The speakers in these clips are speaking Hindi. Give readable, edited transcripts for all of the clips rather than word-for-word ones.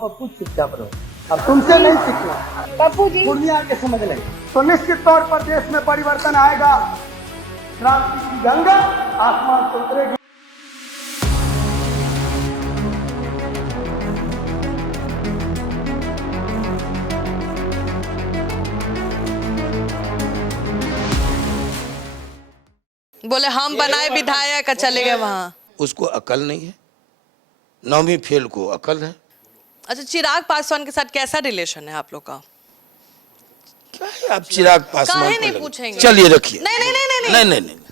पप्पू चुपचाप रहो, अब तुमसे नहीं सीखना। पप्पू जी पूर्णिया के समझ लें तो निश्चित तौर पर देश में परिवर्तन आएगा, क्रांति की गंगा आसमान से उतरेगी। बोले हम बनाए विधायक चले गए वहाँ। उसको अकल नहीं है, 9वीं फेल को अकल है। अच्छा, चिराग पासवान के साथ कैसा रिलेशन है आप लोग का? क्या है आप चिराग पासवान काहे को नहीं लगे? पूछेंगे? चलिए रखिए। नहीं नहीं नहीं नहीं नहीं नहीं नहीं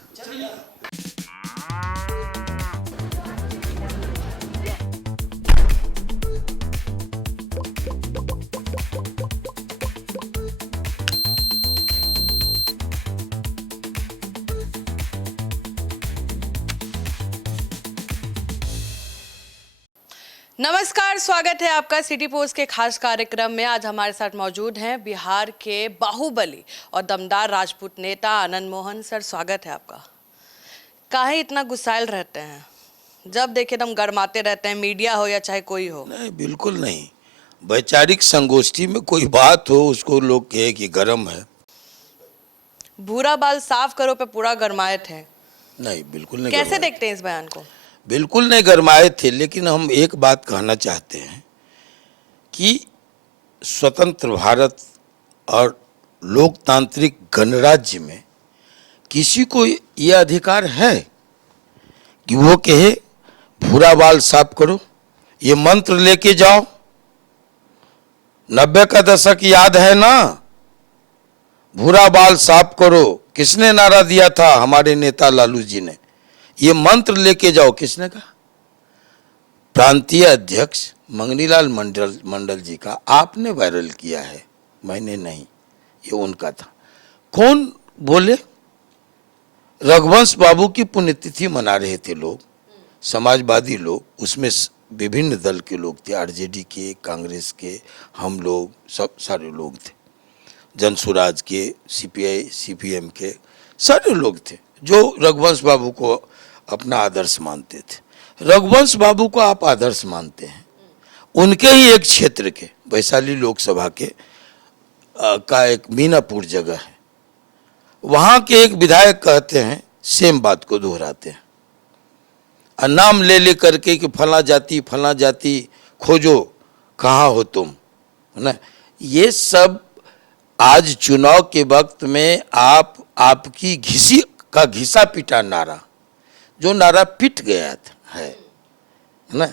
नमस्कार, स्वागत है आपका सिटी पोस्ट के खास कार्यक्रम में। आज हमारे साथ मौजूद हैं बिहार के बाहुबली और दमदार राजपूत नेता आनंद मोहन सर। स्वागत है आपका। काहे इतना गुस्साइल रहते हैं? जब देखे दम गरमाते रहते हैं, मीडिया हो या चाहे कोई हो। नहीं, बिल्कुल नहीं। वैचारिक संगोष्ठी में कोई बात हो उसको लोग कहे कि गरम है। भूरा बाल साफ करो पे पूरा गरमाए थे। नहीं, बिल्कुल नहीं। कैसे देखते हैं इस बयान को? बिल्कुल नहीं गरमाए थे, लेकिन हम एक बात कहना चाहते हैं कि स्वतंत्र भारत और लोकतांत्रिक गणराज्य में किसी को यह अधिकार है कि वो कहे भूरा बाल साफ करो, ये मंत्र लेके जाओ। 90 का दशक याद है ना, भूरा बाल साफ करो, किसने नारा दिया था? हमारे नेता लालू जी ने। ये मंत्र लेके जाओ, किसने कहा? प्रांतीय अध्यक्ष मंगनीलाल मंडल जी का आपने वायरल किया है, मैंने नहीं, ये उनका था। कौन बोले? रघुवंश बाबू की पुण्यतिथि मना रहे थे लोग, समाजवादी लोग, उसमें विभिन्न दल के लोग थे, आरजेडी के, कांग्रेस के, हम लोग, सब सारे लोग थे, जनसुराज के, सीपीआई सीपीएम के, सारे लोग थे जो रघुवंश बाबू को अपना आदर्श मानते थे। रघुवंश बाबू को आप आदर्श मानते हैं, उनके ही एक क्षेत्र के वैशाली लोकसभा के का एक मीनापुर जगह है, वहाँ के एक विधायक कहते हैं, सेम बात को दोहराते हैं, और नाम ले ले करके कि फला जाति खोजो, कहाँ हो तुम, है ना। ये सब आज चुनाव के वक्त में आपकी घिसी का घिसा पिटा नारा, जो नारा पिट गया था है ना,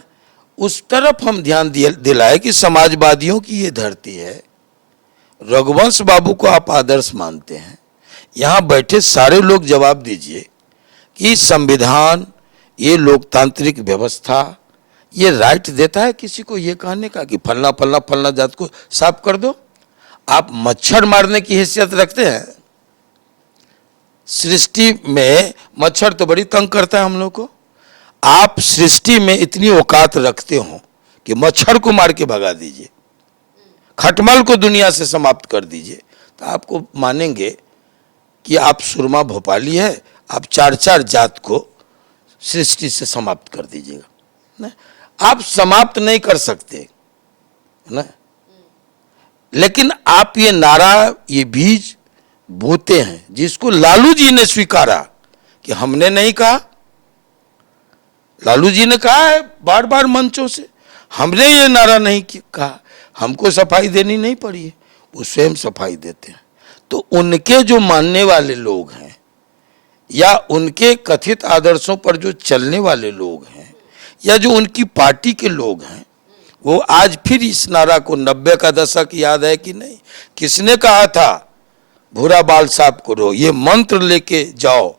उस तरफ हम ध्यान दिलाए कि समाजवादियों की ये धरती है। रघुवंश बाबू को आप आदर्श मानते हैं, यहाँ बैठे सारे लोग जवाब दीजिए कि संविधान, ये लोकतांत्रिक व्यवस्था, ये राइट देता है किसी को ये कहने का कि फलना फलना फलना जात को साफ कर दो? आप मच्छर मारने की हैसियत रखते हैं? सृष्टि में मच्छर तो बड़ी तंग करता है हम लोग को। आप सृष्टि में इतनी औकात रखते हो कि मच्छर को मार के भगा दीजिए, खटमल को दुनिया से समाप्त कर दीजिए, तो आपको मानेंगे कि आप सुरमा भोपाली है, आप 4 जात को सृष्टि से समाप्त कर दीजिएगा ना। आप समाप्त नहीं कर सकते ना, लेकिन आप ये नारा, ये बीज बोते हैं, जिसको लालू जी ने स्वीकारा कि हमने नहीं कहा। लालू जी ने कहा है बार बार मंचों से, हमने ये नारा नहीं कहा, हमको सफाई देनी नहीं पड़ी है, वो स्वयं सफाई देते हैं। तो उनके जो मानने वाले लोग हैं या उनके कथित आदर्शों पर जो चलने वाले लोग हैं या जो उनकी पार्टी के लोग हैं, वो आज फिर इस नारा को 90 का दशक याद है कि नहीं, किसने कहा था भूरा बाल साफ करो, ये मंत्र लेके जाओ,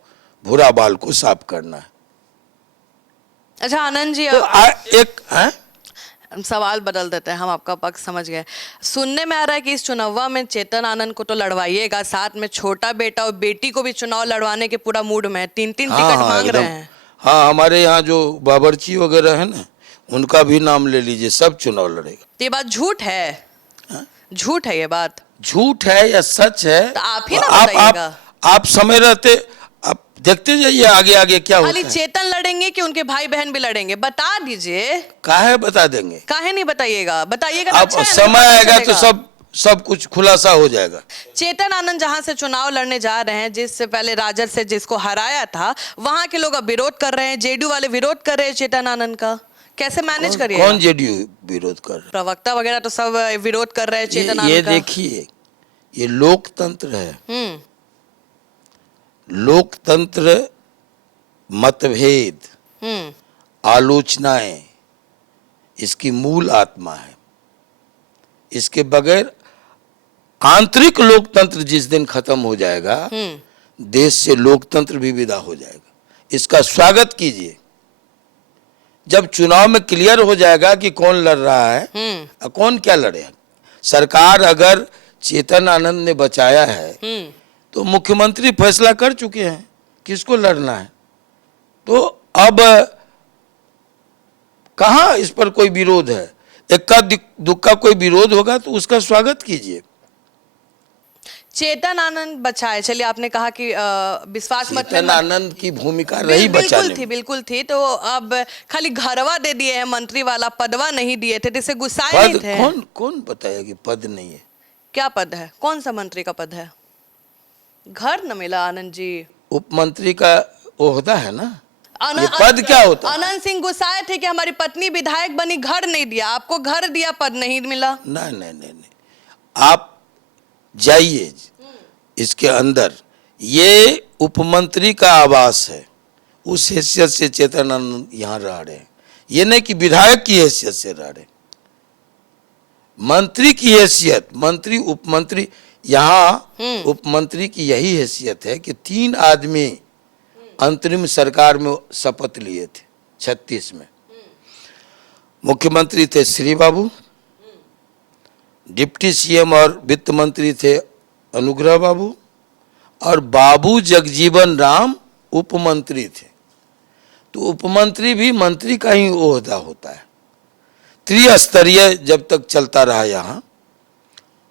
भूरा बाल को साफ करना है। अच्छा आनंद जी, तो एक सवाल बदल देते हैं, हम आपका पक्ष समझ गए। सुनने में आ रहा है कि इस चुनाव में चेतन आनंद को तो लड़वाइएगा, साथ में छोटा बेटा और बेटी को भी चुनाव लड़वाने के पूरा मूड में, 3-3 टिकट मांग रहे हैं। हाँ, हमारे यहाँ जो बाबरची वगैरह है ना, उनका भी नाम ले लीजिए, सब चुनाव लड़ेगा। ये बात झूठ है? झूठ है ये बात? झूठ है या सच है तो आप ही ना बताइएगा। आप समय रहते, आप देखते जाइए आगे आगे क्या होता खाली है। चेतन लड़ेंगे कि उनके भाई बहन भी लड़ेंगे, बता दीजिए। काहे बता देंगे, काहे नहीं बताइएगा, बताइएगा तो अब अच्छा है ना, समय पता आएगा तो चलेगा। सब कुछ खुलासा हो जाएगा। चेतन आनंद जहां से चुनाव लड़ने जा रहे हैं, जिससे पहले राजद से जिसको हराया था, वहां के लोग अब विरोध कर रहे हैं, जेडीयू वाले विरोध कर रहे हैं चेतन आनंद का। कैसे मैनेज करिएगा? कौन जेडीयू विरोध कर रहा प्रवक्ता वगैरह तो सब विरोध कर रहे हैं है? चेतन ये आनंद का। देखिए, ये लोकतंत्र है। हम्म लोकतंत्र मतभेद, हम्म आलोचनाएं इसकी मूल आत्मा है। इसके बगैर आंतरिक लोकतंत्र जिस दिन खत्म हो जाएगा, देश से लोकतंत्र भी विदा हो जाएगा। इसका स्वागत कीजिए। जब चुनाव में क्लियर हो जाएगा कि कौन लड़ रहा है और कौन क्या लड़े। सरकार अगर चेतन आनंद ने बचाया है तो मुख्यमंत्री फैसला कर चुके हैं किसको लड़ना है, तो अब कहां इस पर कोई विरोध है। इक्का दुक्का कोई विरोध होगा तो उसका स्वागत कीजिए। चेतन आनंद बचाए, चलिए आपने कहा कि विश्वास मत में चेतन आनंद की भूमिका रही बचाने में। बिल्कुल थी। तो अब खाली घरवा दे दिए हैं, मंत्री वाला पदवा नहीं दिए थे, जिससे गुस्साए नहीं पद थे। कौन बताया कि पद नहीं है? क्या पद है? कौन सा मंत्री का पद है? घर न मिला आनंद जी। उप मंत्री का ओहदा है ना, आनंद- ये पद क्या होता है? आनंद सिंह गुस्साए थे कि हमारी पत्नी विधायक बनी, घर नहीं दिया। आपको घर दिया, पद नहीं मिला। नहीं, आप जाइए इसके अंदर, ये उपमंत्री का आवास है। उस हैसियत से चेतन आनंद यहाँ रह रहे हैं। ये नहीं कि विधायक की हैसियत से रह रहे, मंत्री की हैसियत, मंत्री उपमंत्री। यहाँ उपमंत्री की यही हैसियत है कि 3 आदमी अंतरिम सरकार में शपथ लिए थे 36 में। मुख्यमंत्री थे श्री बाबू, डिप्टी सीएम और वित्त मंत्री थे अनुग्रह बाबू, और बाबू जगजीवन राम उपमंत्री थे। तो उपमंत्री भी मंत्री का ही ओहदा होता है। त्रिस्तरीय जब तक चलता रहा यहाँ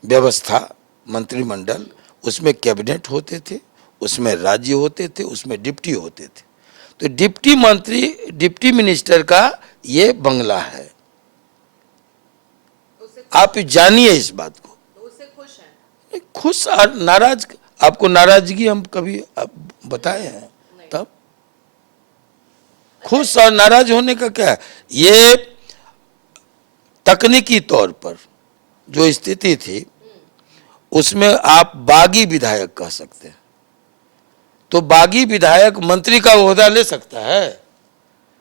व्यवस्था, मंत्रिमंडल, उसमें कैबिनेट होते थे, उसमें राज्य होते थे, उसमें डिप्टी होते थे। तो डिप्टी मंत्री, डिप्टी मिनिस्टर का ये बंगला है। आप जानिए इस बात को। खुश और नाराज, आपको नाराजगी हम कभी बताए हैं? तब खुश और नाराज होने का क्या है? ये तकनीकी तौर पर जो स्थिति थी उसमें आप बागी विधायक कह सकते हैं। तो बागी विधायक मंत्री का ओहदा ले सकता है?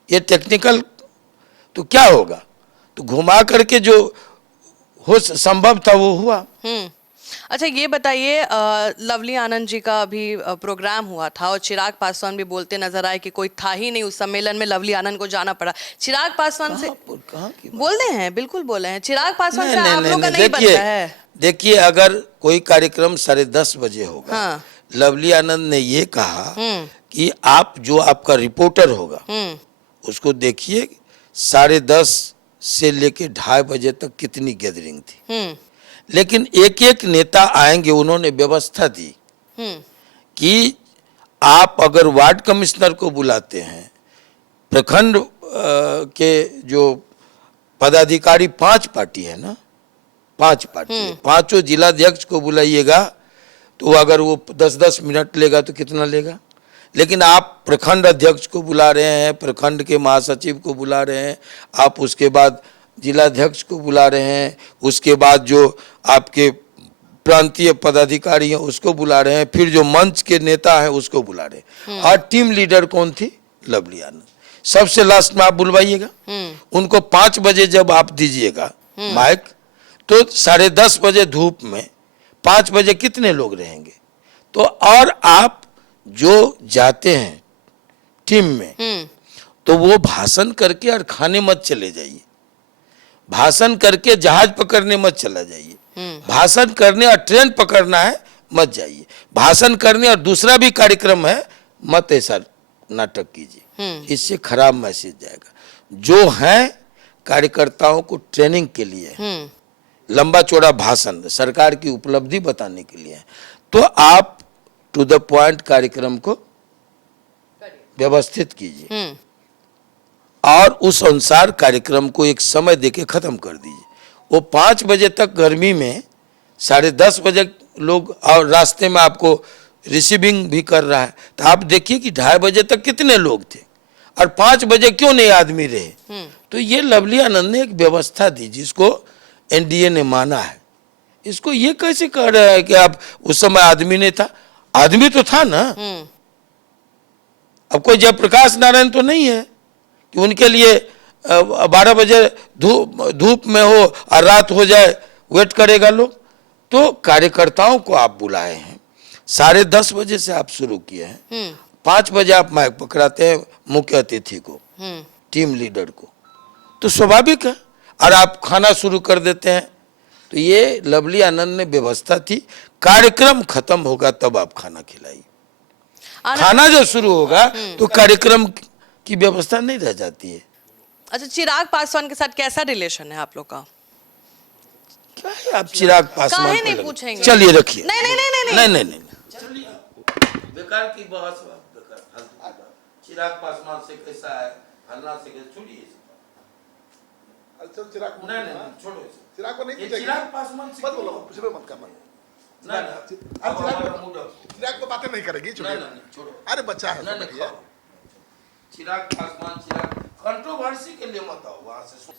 ये टेक्निकल। तो क्या होगा? तो घुमा करके जो हो संभव था वो हुआ। अच्छा ये बताइए, लवली आनंद जी का अभी प्रोग्राम हुआ था और चिराग पासवान भी बोलते नजर आए कि कोई था ही नहीं उस सम्मेलन में, लवली आनंद को जाना पड़ा। चिराग पासवान से कहाँ की बात? बोल रहे हैं, बिल्कुल बोले हैं। चिराग पासवान से नहीं, आप नहीं, लोग का नहीं, नहीं बनता है। देखिए अगर कोई कार्यक्रम 10:30 बजे होगा, हाँ। लवली आनंद ने ये कहा कि आप जो आपका रिपोर्टर होगा उसको देखिए 10:30 से लेके 2:30 बजे तक कितनी गैदरिंग थी। लेकिन एक एक नेता आएंगे, उन्होंने व्यवस्था दी कि आप अगर वार्ड कमिश्नर को बुलाते हैं, प्रखंड के जो पदाधिकारी 5 पार्टी है ना, 5 पार्टी है, 5 जिलाध्यक्ष को बुलाइएगा तो अगर वो 10-10 मिनट लेगा तो कितना लेगा। लेकिन आप प्रखंड अध्यक्ष को बुला रहे हैं, प्रखंड के महासचिव को बुला रहे हैं, आप उसके बाद जिलाध्यक्ष को बुला रहे हैं, उसके बाद जो आपके प्रांतीय पदाधिकारी हैं उसको बुला रहे हैं, फिर जो मंच के नेता हैं उसको बुला रहे हैं। और टीम लीडर कौन थी? लवली आनंद। सबसे लास्ट में आप बुलवाइएगा उनको। 5 बजे जब आप दीजिएगा माइक, तो 10:30 बजे धूप में 5 बजे कितने लोग रहेंगे? तो और आप जो जाते हैं टीम में, तो वो भाषण करके और खाने मत चले जाइए, भाषण करके जहाज पकड़ने मत चला जाइए, भाषण करने और ट्रेन पकड़ना है मत जाइए, भाषण करने और दूसरा भी कार्यक्रम है मत ऐसा नाटक कीजिए। इससे खराब मैसेज जाएगा। जो है कार्यकर्ताओं को ट्रेनिंग के लिए, लंबा चौड़ा भाषण सरकार की उपलब्धि बताने के लिए, तो आप टू द पॉइंट कार्यक्रम को व्यवस्थित कीजिए और उस अनुसार कार्यक्रम को एक समय देके खत्म कर दीजिए। वो 5 बजे तक गर्मी में 10:30 बजे लोग और रास्ते में आपको रिसीविंग भी कर रहा है, तो आप देखिए कि 2:30 बजे तक कितने लोग थे और 5 बजे क्यों नहीं आदमी रहे। तो ये लवली आनंद ने एक व्यवस्था दी जिसको एनडीए ने माना है। इसको ये कैसे कह रहा है कि आप उस समय आदमी नहीं था? आदमी तो था ना। अब कोई जयप्रकाश नारायण तो नहीं है कि उनके लिए 12 बजे धूप में हो और रात हो जाए वेट करेगा लोग। तो कार्यकर्ताओं को आप बुलाए हैं, 10:30 बजे से आप शुरू किए हैं, 5 बजे आप माइक पकड़ाते हैं मुख्य अतिथि को, टीम लीडर को, तो स्वाभाविक है। और आप खाना शुरू कर देते हैं। तो ये लवली आनंद ने व्यवस्था थी, कार्यक्रम खत्म होगा तब आप खाना खिलाइए। खाना जो शुरू होगा तो कार्यक्रम की व्यवस्था नहीं रह जाती है। अच्छा, चिराग पासवान के साथ कैसा रिलेशन है आप लोग का? क्या है आप चिराग पासवान काहे को नहीं लगे? पूछेंगे? चलिए रखिए। नहीं नहीं नहीं नहीं नहीं नहीं नहीं चलिए, बेकार की बहस, बेकार फालतू की बात। चिराग पासवान से कैसा है, हल्ला से कैसा, छोड़िए। अच्छा, चिराग को नहीं नहीं छोड़ो इसे। चिराग को नहीं ये पूछेगी। चिराग पासवान से मत बोलो, पूछने मत करना। ना ना अब चिराग को बातें नहीं करेगी, छोड़िए। नहीं, छोड़ो। अरे बच्चा है, नहीं नहीं खाओ। चिराग पासवान, चिराग कंट्रोवर्सी के लिए मत आओ वहां से।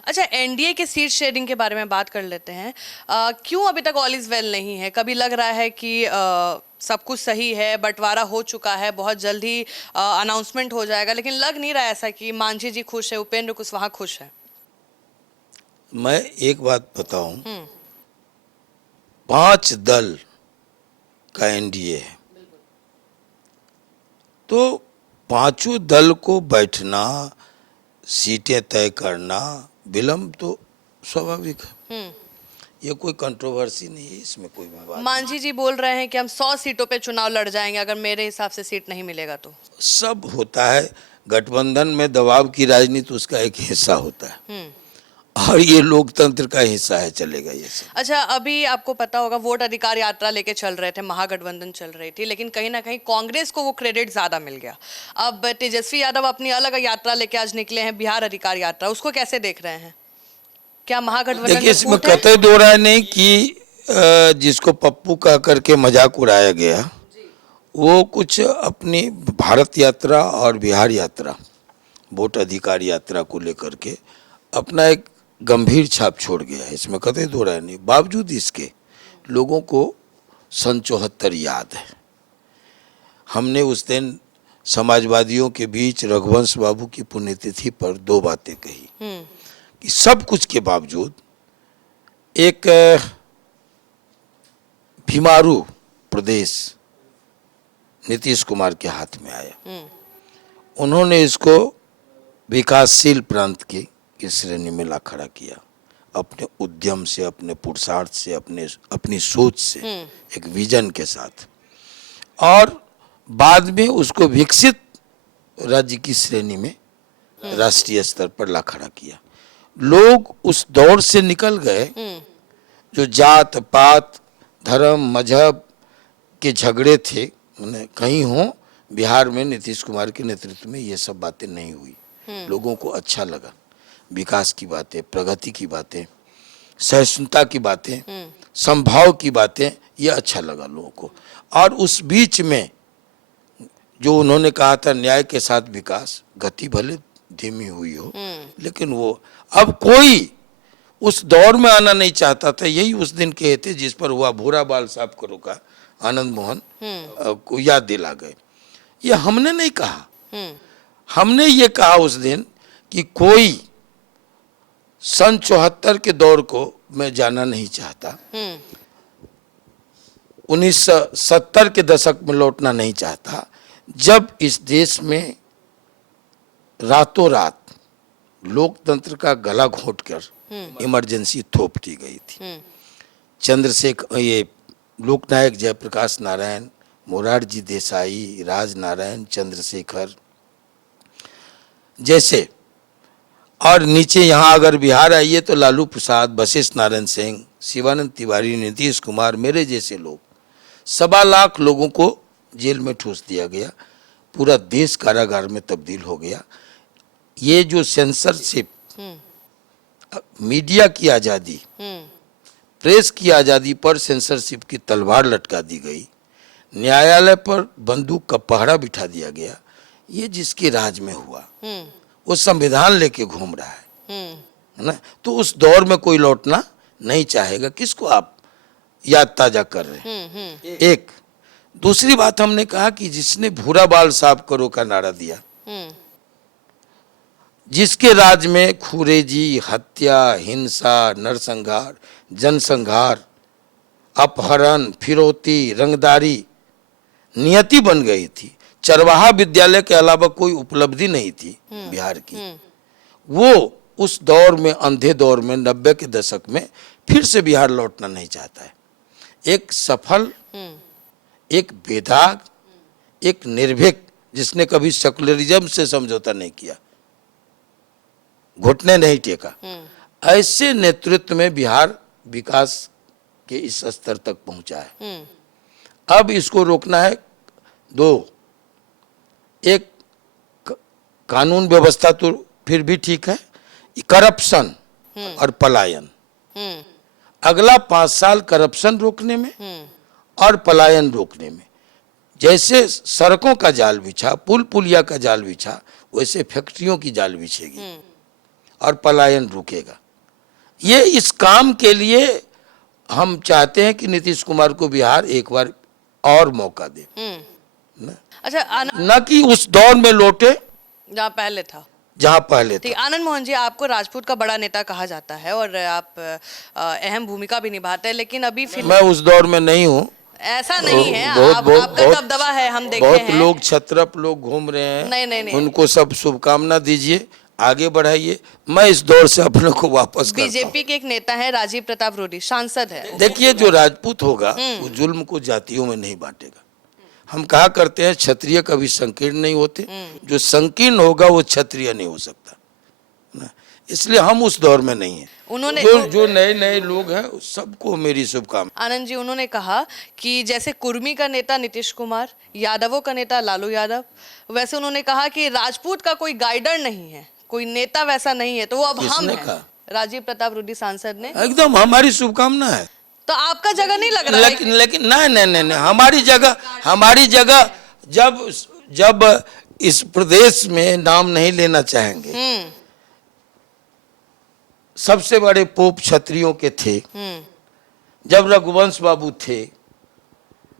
अच्छा, एनडीए के सीट शेयरिंग के बारे में बात कर लेते हैं। क्यों अभी तक ऑल इज वेल नहीं है? कभी लग रहा है कि सब कुछ सही है, बंटवारा हो चुका है, बहुत जल्द ही अनाउंसमेंट हो जाएगा, लेकिन लग नहीं रहा ऐसा कि मांझी जी खुश है, उपेंद्र कुशवाहा खुश है। मैं एक बात बताऊं, 5 दल का एनडीए है, तो 5 दल को बैठना, सीटें तय करना विलंब तो स्वाभाविक है। ये कोई कंट्रोवर्सी नहीं है, इसमें कोई विवाद। मांझी जी बोल रहे हैं कि हम 100 सीटों पे चुनाव लड़ जाएंगे अगर मेरे हिसाब से सीट नहीं मिलेगा तो। सब होता है, गठबंधन में दबाव की राजनीति उसका एक हिस्सा होता है और ये लोकतंत्र का हिस्सा है, चलेगा ये सब। अच्छा, अभी आपको पता होगा वोट अधिकार यात्रा लेके चल रहे थे, महागठबंधन चल रही थी, लेकिन कहीं ना कहीं कांग्रेस को वो क्रेडिट ज्यादा मिल गया। अब तेजस्वी यादव अपनी अलग यात्रा लेके आज निकले हैं, बिहार अधिकार यात्रा, उसको कैसे देख रहे हैं? क्या महागठबंधन देखिए, इसमें कतई दो राय नहीं कि जिसको पप्पू कह करके मजाक उड़ाया गया, वो कुछ अपनी भारत यात्रा और बिहार यात्रा, वोट अधिकार यात्रा को लेकर के अपना एक गंभीर छाप छोड़ गया है, इसमें कतई दो राय नहीं। बावजूद इसके लोगों को 74 याद है। हमने उस दिन समाजवादियों के बीच रघुवंश बाबू की पुण्यतिथि पर 2 बातें कही कि सब कुछ के बावजूद एक भीमारू प्रदेश नीतीश कुमार के हाथ में आया। उन्होंने इसको विकासशील प्रांत की श्रेणी में ला खड़ा किया, अपने उद्यम से, अपने पुरुषार्थ से, अपनी सोच से, एक विजन के साथ, और बाद में उसको विकसित राज्य की श्रेणी में राष्ट्रीय स्तर पर ला खड़ा किया। लोग उस दौर से निकल गए जो जात पात, धर्म, मजहब के झगड़े थे, उन्हें कहीं हो। बिहार में नीतीश कुमार के नेतृत्व में ये सब बातें नहीं हुई। लोगों को अच्छा लगा, विकास की बातें, प्रगति की बातें, सहिष्णुता की बातें, संभाव की बातें, ये अच्छा लगा लोगों को। और उस बीच में जो उन्होंने कहा था न्याय के साथ विकास, गति भले धीमी हुई हो, लेकिन वो अब कोई उस दौर में आना नहीं चाहता था। यही उस दिन कहे थे जिस पर हुआ भूरा बाल साफ करो का आनंद मोहन को याद दिला गए। ये हमने नहीं कहा, हमने ये कहा उस दिन कि कोई 74 के दौर को मैं जाना नहीं चाहता, 1970 के दशक में लौटना नहीं चाहता, जब इस देश में रातों रात लोकतंत्र का गला घोंटकर इमरजेंसी थोप दी गई थी। चंद्रशेखर, ये लोकनायक जयप्रकाश नारायण, मोरारजी देसाई, राजनारायण, चंद्रशेखर जैसे, और नीचे यहाँ अगर बिहार आइए तो लालू प्रसाद, वशिष्ठ नारायण सिंह, शिवानंद तिवारी, नीतीश कुमार, मेरे जैसे लोग, 1.25 लाख लोगों को जेल में ठूस दिया गया। पूरा देश कारागार में तब्दील हो गया। ये जो सेंसरशिप, मीडिया की आज़ादी, प्रेस की आज़ादी पर सेंसरशिप की तलवार लटका दी गई, न्यायालय पर बंदूक का पहरा बिठा दिया गया, ये जिसके राज में हुआ वो संविधान लेके घूम रहा है ना। तो उस दौर में कोई लौटना नहीं चाहेगा। किसको आप याद ताजा कर रहे हैं? एक दूसरी बात हमने कहा कि जिसने भूरा बाल साफ करो का नारा दिया, जिसके राज में खुरेजी, हत्या, हिंसा, नरसंहार, जनसंहार, अपहरण, फिरौती, रंगदारी नियति बन गई थी, चरवाहा विद्यालय के अलावा कोई उपलब्धि नहीं थी बिहार की, वो उस दौर में, अंधे दौर में, 90 के दशक में फिर से बिहार लौटना नहीं चाहता है। एक सफल, एक बेदाग, एक निर्भीक, जिसने कभी सेकुलरिज्म से समझौता नहीं किया, घुटने नहीं टेका, ऐसे नेतृत्व में बिहार विकास के इस स्तर तक पहुंचा है। अब इसको रोकना है दो, एक कानून व्यवस्था तो फिर भी ठीक है, करप्शन और पलायन। अगला 5 साल करप्शन रोकने में और पलायन रोकने में। जैसे सड़कों का जाल बिछा, पुल पुलिया का जाल बिछा, वैसे फैक्ट्रियों की जाल बिछेगी और पलायन रुकेगा। ये इस काम के लिए हम चाहते हैं कि नीतीश कुमार को बिहार एक बार और मौका दे, अच्छा न कि उस दौर में लौटे जहाँ पहले था, जहाँ पहले था। ठीक, आनंद मोहन जी, आपको राजपूत का बड़ा नेता कहा जाता है और आप अहम भूमिका भी निभाते हैं, लेकिन अभी मैं उस दौर में नहीं हूँ, ऐसा नहीं है। आपका दबदबा है, हम देखे बहुत हैं। लोग छत्रप लोग घूम रहे हैं, नहीं। उनको सब शुभकामना दीजिए, आगे बढ़ाइए। मैं इस दौर से अपने को वापस करता हूं। बीजेपी के एक नेता है राजीव प्रताप रूडी, सांसद है। देखिए, जो राजपूत होगा वो जुल्म को जातियों में नहीं बांटेगा। हम कहा करते हैं क्षत्रिय कभी संकीर्ण नहीं होते, जो संकीर्ण होगा वो क्षत्रिय नहीं हो सकता ना। इसलिए हम उस दौर में नहीं है। उन्होंने जो नए नए लोग हैं सबको मेरी शुभकामना। आनंद जी, उन्होंने कहा कि जैसे कुर्मी का नेता नीतीश कुमार, यादवों का नेता लालू यादव, वैसे उन्होंने कहा कि राजपूत का कोई गाइडर नहीं है, कोई नेता वैसा नहीं है, तो वो अब हम हैं। राजीव प्रताप रूडी सांसद ने एकदम हमारी शुभकामना है। तो आपका जगह नहीं लग रहा है? लेकिन नहीं, हमारी जगह जब इस प्रदेश में नाम नहीं लेना चाहेंगे। सबसे बड़े पोप क्षत्रियों के थे, जब रघुवंश बाबू थे,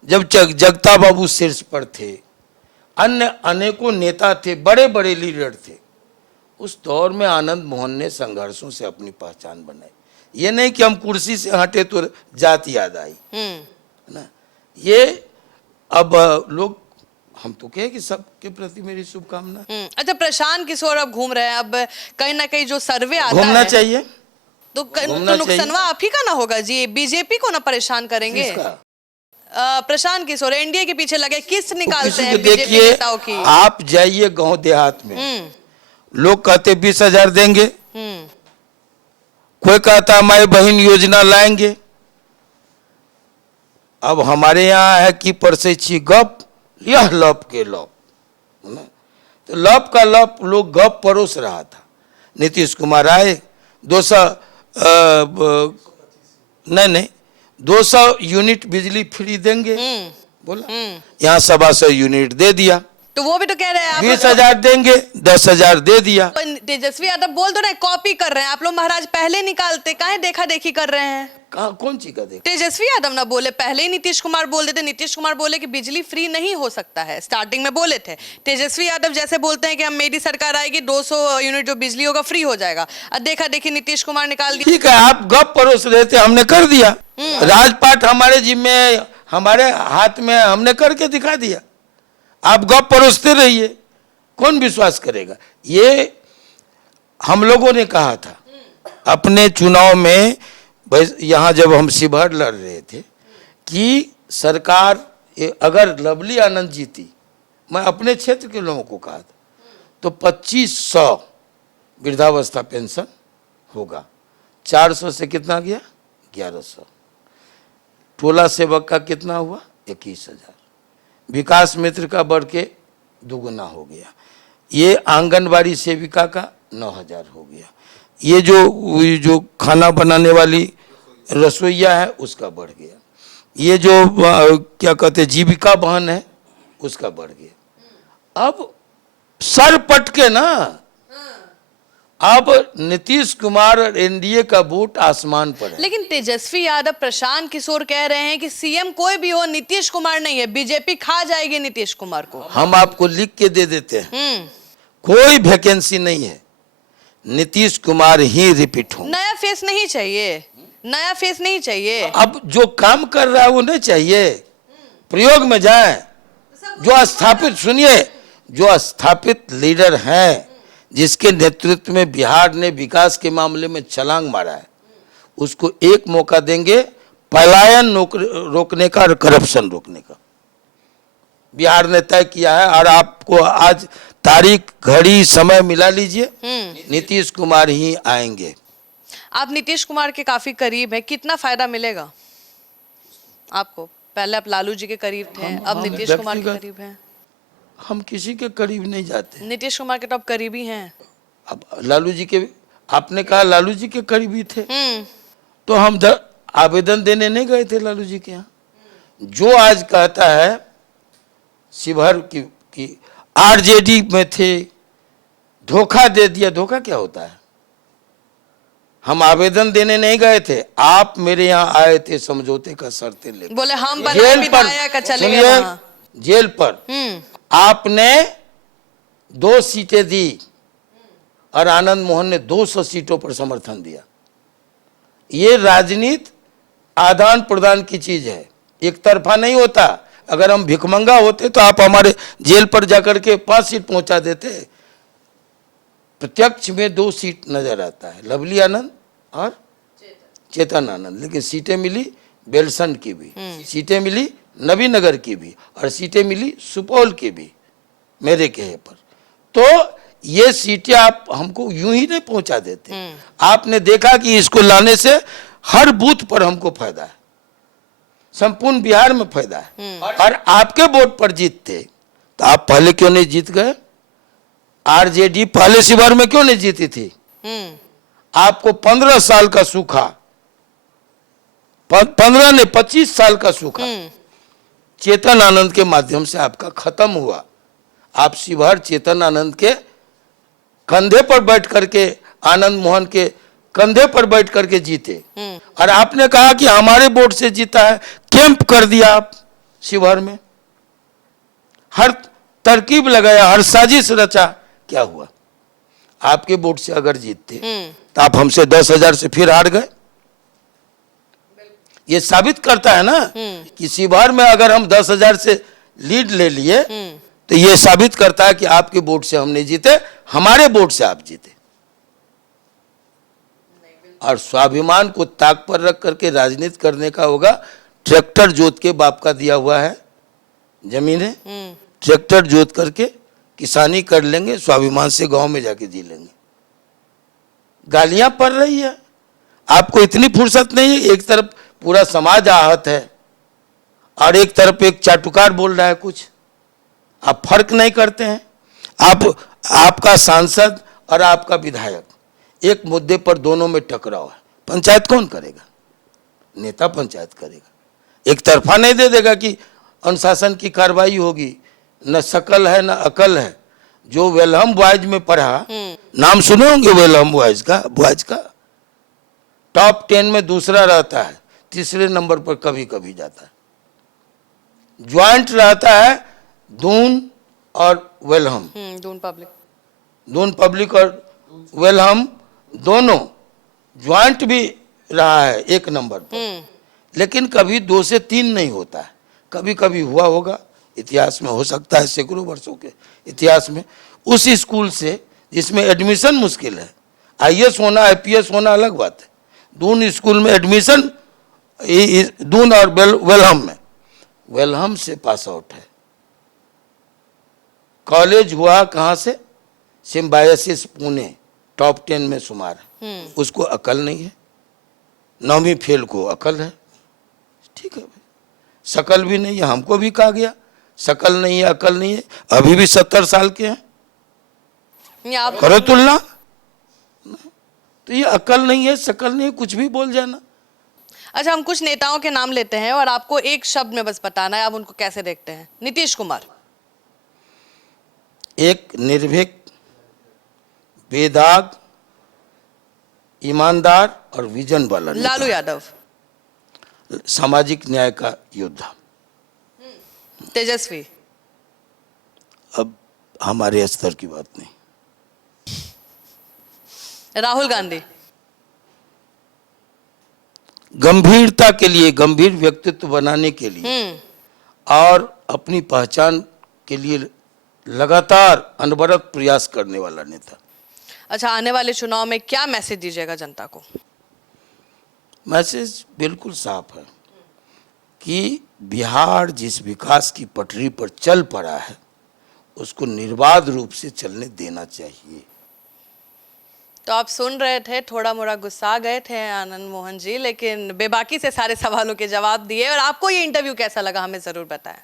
जब जगता बाबू शीर्ष पर थे, अन्य अनेकों नेता थे, बड़े बड़े लीडर थे। उस दौर में आनंद मोहन ने संघर्षों से अपनी पहचान बनाई। ये नहीं कि हम कुर्सी से हटे तो जाति याद आई ना। ये अब लोग, हम तो कहे कि सबके प्रति मेरी शुभकामना। अच्छा, प्रशांत किशोर अब घूम रहे हैं, अब कहीं ना कहीं जो सर्वे आता है, घूमना चाहिए, तो नुकसानवा आप ही का ना होगा जी, बीजेपी को ना परेशान करेंगे। प्रशांत किशोर एनडीए के पीछे लगे, किस निकालते हैं बीजेपी नेताओं की? आप जाइए गांव देहात में, लोग कहते 20,000 देंगे, कोई कहता हमारी बहन योजना लाएंगे। अब हमारे यहाँ है कि परसे छी गप, यह लप के लप, तो लप का लप लोग गप परोस रहा था। नीतीश कुमार आए, 200 यूनिट बिजली फ्री देंगे, बोला, यहाँ 125 यूनिट दे दिया। तो वो भी तो कह रहे हैं 20,000 देंगे, 10,000 दे दिया। तेजस्वी यादव बोल तो रहे, कॉपी कर रहे हैं आप लोग। महाराज पहले निकालते, काहे देखा देखी कर रहे हैं? कौन चीज का देख? तेजस्वी यादव ना बोले, पहले ही नीतीश कुमार बोल देते। नीतीश कुमार बोले कि बिजली फ्री नहीं हो सकता है, स्टार्टिंग में बोले थे। तेजस्वी यादव जैसे बोलते हैं कि हम मेरी सरकार आएगी 200 यूनिट जो बिजली होगा फ्री हो जाएगा, और देखा देखी नीतीश कुमार निकाल दिया। ठीक है, आप गप परोस रहे थे, हमने कर दिया। राजपाट हमारे जिम्मे, हमारे हाथ में, हमने करके दिखा दिया। आप गप परोसते रहिए, कौन विश्वास करेगा? ये हम लोगों ने कहा था अपने चुनाव में, यहाँ जब हम शिवहर लड़ रहे थे, कि सरकार अगर लवली आनंद जीती, मैं अपने क्षेत्र के लोगों को कहा था, तो 2500 वृद्धावस्था पेंशन होगा। 400 से कितना गया? 1100। टोला सेवक का कितना हुआ? 21,000। विकास मित्र का बढ़ के दुगुना हो गया। ये आंगनबाड़ी सेविका का 9,000 हो गया। ये जो खाना बनाने वाली रसोईया है उसका बढ़ गया। ये जो क्या कहते हैं जीविका बहन है उसका बढ़ गया। अब सर पटके ना, अब नीतीश कुमार और एनडीए का वोट आसमान पर है। लेकिन तेजस्वी यादव, प्रशांत किशोर कह रहे हैं कि सीएम कोई भी हो, नीतीश कुमार नहीं है, बीजेपी खा जाएगी नीतीश कुमार को। हम आपको लिख के दे देते हैं, कोई वैकेंसी नहीं है, नीतीश कुमार ही रिपीट हो। नया फेस नहीं चाहिए, नया फेस नहीं चाहिए। अब जो काम कर रहा है वो नहीं चाहिए, प्रयोग में जाए। जो स्थापित, सुनिए, जो स्थापित लीडर हैं, जिसके नेतृत्व में बिहार ने विकास के मामले में छलांग मारा है, उसको एक मौका देंगे पलायन रोकने का और करप्शन रोकने का। बिहार ने तय किया है और आपको आज तारीख, घड़ी, समय मिला लीजिए, नीतीश कुमार ही आएंगे। आप नीतीश कुमार के काफी करीब हैं, कितना फायदा मिलेगा आपको? पहले आप लालू जी के करीब थे, अब नीतीश कुमार के करीब हैं। हम किसी के करीब नहीं जाते। नीतीश कुमार के तो अब करीबी हैं। अब लालू जी के, आपने कहा लालू जी के करीबी थे, तो हम आवेदन देने नहीं गए थे लालू जी के यहाँ। जो आज कहता है शिवहर की आरजेडी में थे, धोखा दे दिया, धोखा क्या होता है? हम आवेदन देने नहीं गए थे, आप मेरे यहाँ आए थे समझौते का शर्तें लेकर। बोले हम बनाए विधायक का चले गए वहां। जेल पर आपने 2 सीटें दी और आनंद मोहन ने 200 सीटों पर समर्थन दिया। ये राजनीति आदान प्रदान की चीज है, एक तरफा नहीं होता। अगर हम भिखमंगा होते तो आप हमारे जेल पर जाकर के 5 सीट पहुंचा देते। प्रत्यक्ष में 2 सीट नजर आता है, लवली आनंद और चेतन आनंद, लेकिन सीटें मिली बेलसंड की भी, सीटें मिली नबीनगर की भी, और सीटें मिली सुपौल की भी मेरे कहे पर। तो ये सीटें आप हमको यूं ही नहीं पहुंचा देते। आपने देखा कि इसको लाने से हर बूथ पर हमको फायदा है, संपूर्ण बिहार में फायदा है। और आपके वोट पर जीतते तो आप पहले क्यों नहीं जीत गए? आरजेडी पहले शिवहर में क्यों नहीं जीती थी? आपको 15 साल का सूखा, 15 ने 25 साल का सूखा चेतन आनंद के माध्यम से आपका खत्म हुआ। आप शिवहर चेतन आनंद के कंधे पर बैठ करके, आनंद मोहन के कंधे पर बैठ करके जीते। और आपने कहा कि हमारे वोट से जीता है, कैंप कर दिया आप शिवहर में, हर तरकीब लगाया, हर साजिश रचा। क्या हुआ? आपके वोट से अगर जीतते तो आप हमसे 10,000 से फिर हार गए। ये साबित करता है ना कि शिवहर में अगर हम 10,000 से लीड ले लिए तो ये साबित करता है कि आपके वोट से हम नहीं जीते, हमारे वोट से आप जीते। और स्वाभिमान को ताक पर रख करके राजनीति करने का होगा। ट्रैक्टर जोत के बाप का दिया हुआ है जमीन है, ट्रैक्टर जोत करके किसानी कर लेंगे, स्वाभिमान से गांव में जाके जी लेंगे। गालियां पड़ रही है, आपको इतनी फुर्सत नहीं है। एक तरफ पूरा समाज आहत है और एक तरफ एक चाटुकार बोल रहा है कुछ, आप फर्क नहीं करते हैं। आपका सांसद और आपका विधायक एक मुद्दे पर दोनों में टकराव है, पंचायत कौन करेगा? नेता पंचायत करेगा। एक तरफा नहीं दे देगा कि अनुशासन की कार्रवाई होगी, न शकल है न अकल है। जो वेलहम बॉयज में पढ़ा, नाम सुने होंगे वेलहम बॉयज का टॉप 10 में दूसरा रहता है, तीसरे नंबर पर कभी कभी जाता है। ज्वाइंट रहता है दून और वेलहम, दून पब्लिक और वेलहम दोनों ज्वाइंट भी रहा है 1 नंबर पर, लेकिन कभी 2 से 3 नहीं होता है। कभी कभी हुआ होगा, इतिहास में हो सकता है, सैकड़ों वर्षों के इतिहास में। उस स्कूल से जिसमें एडमिशन मुश्किल है, आईएएस होना आईपीएस होना अलग बात है, दून स्कूल में एडमिशन, दून और वेलहम में, वेलहम से पास आउट है। कॉलेज हुआ कहाँ से? सिम्बायोसिस पुणे, टॉप 10 में शुमार है। उसको अकल नहीं है, 9वीं फेल को अकल है, ठीक है भाई। शकल भी नहीं है, हमको भी कहा गया शकल नहीं है, अकल नहीं है, अभी भी 70 साल के हैं। नहीं, आप करो तुलना। तो ये अकल नहीं है, शकल नहीं है, कुछ भी बोल जाना। अच्छा, हम कुछ नेताओं के नाम लेते हैं और आपको एक शब्द में बस बताना है आप उनको कैसे देखते हैं। नीतीश कुमार। एक निर्भीक, बेदाग, ईमानदार और विजन वाला नेता। लालू यादव। सामाजिक न्याय का योद्धा। तेजस्वी। अब हमारे स्तर की बात नहीं। राहुल गांधी। गंभीरता के लिए, गंभीर व्यक्तित्व बनाने के लिए और अपनी पहचान के लिए लगातार अनवरत प्रयास करने वाला नेता। अच्छा, आने वाले चुनाव में क्या मैसेज दीजिएगा जनता को? मैसेज बिल्कुल साफ है कि बिहार जिस विकास की पटरी पर चल पड़ा है उसको निर्बाध रूप से चलने देना चाहिए। तो आप सुन रहे थे, थोड़ा मोड़ा गुस्सा गए थे आनंद मोहन जी, लेकिन बेबाकी से सारे सवालों के जवाब दिए। और आपको ये इंटरव्यू कैसा लगा हमें जरूर बताएं।